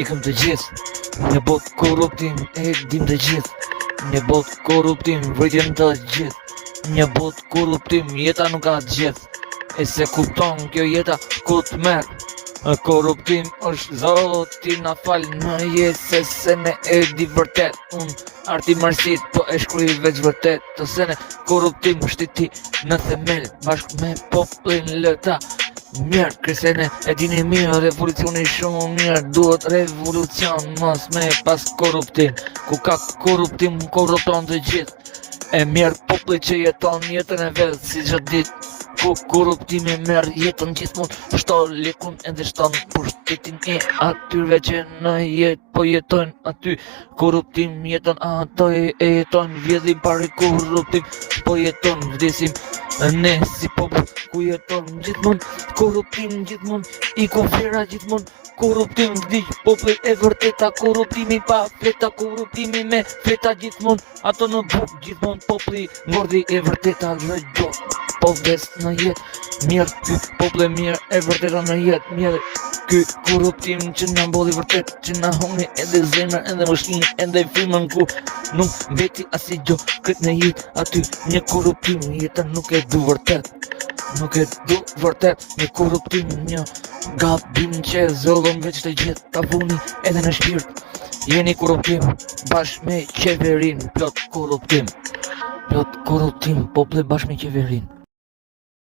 ikëm të gjithë. Një botë korruptim e dim të gjithë. Një botë korruptim vritjen të gjithë. Një botë korruptim jeta nuk ka të gjithë. E se kupton kjo jeta ku të merë. Korruptim është zoti na fal në jetë se ne e di vërtet. Unë arti marsit po e shkruj veç vërtet. Të se ne korruptim shtiti në themel bashk me popullin lëta mirë, kresene e dini mirë, revolucioni shumë mirë, duhet revolucion mos me pas korruptim. Ku ka korruptim korrupton të gjithë. E mirë populli që jeton jetën e vetë si çdo ditë. Ku korruptimi merr jetën gjithmonë, shton lekun edhe shton pushtetin e atyre që në jetë po jetojnë aty. Korruptim jetën ato e jetojnë, vjedhin pari korruptim po jetojnë, vdesim ne si popull ku jetojnë gjithmonë. Korruptim gjithmonë, i konfera gjithmonë. Korruptim vdiq populli e vërteta, korruptimi pa fleta, korruptimi me fleta gjithmonë. Ato në buk gjithmonë populli ngordi e vërteta rëgjo. Po vdes në jetë, mirë ky popull e mirë e vërteta në jetë, mirë ky korruptim që na mbodhi vërtet, që na humni edhe zemrën, edhe mëshinë, edhe frymën ku nuk mbeti asnjë gjë këtë në jetë aty. Një korruptim jeta nuk e du vërtet. Nuk e du vërtet një korruptim, një gabim që zollon veç të gjithë ta vuni edhe në shpirt. Jeni korruptim bashkë me qeverin, plot korruptim, populli bashkë me qeverin.